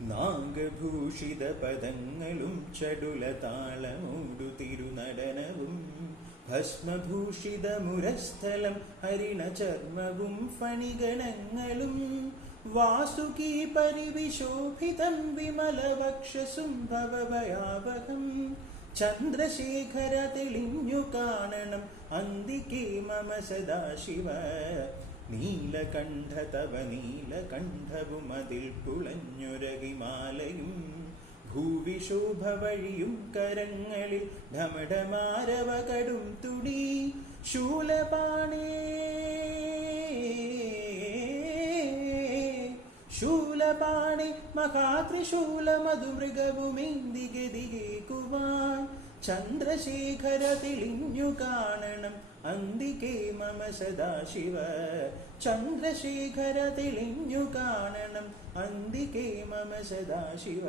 നാഗഭൂഷിത പദങ്ങളും ചടുല താളമൂടു തിരുനടനവും ഭസ്മഭൂഷിത മുരസ്ഥലം ഹരിണ ചർമ്മവും ഫണിഗണങ്ങളും വാസുകീ പരിവിശോഭിതം വിമലവക്ഷസും ഭവഭയാവഹം ചന്ദ്രശേഖര തെളിഞ്ഞു കാണണം അന്തികേ മമ സദാശിവ നീലകണ്ഠ തവ നീലകണ്ഠവും അതിൽ പുളഞ്ഞൊരകിമാലയും ഭൂവിശോഭ വഴിയും കരങ്ങളിൽ ഢമഢമാരവ കടും തുടി ശൂലപാണേ ശൂലപാണി മഹാത്രിശൂലമധുമൃഗവുമേന്തികതികേക്കുവാൻ ചന്ദ്രശേഖര തെളിഞ്ഞു കാണണം അന്തികേ മമ സദാശിവ ചന്ദ്രശേഖര തെളിഞ്ഞു കാണണം അന്തികേ മമ സദാശിവ.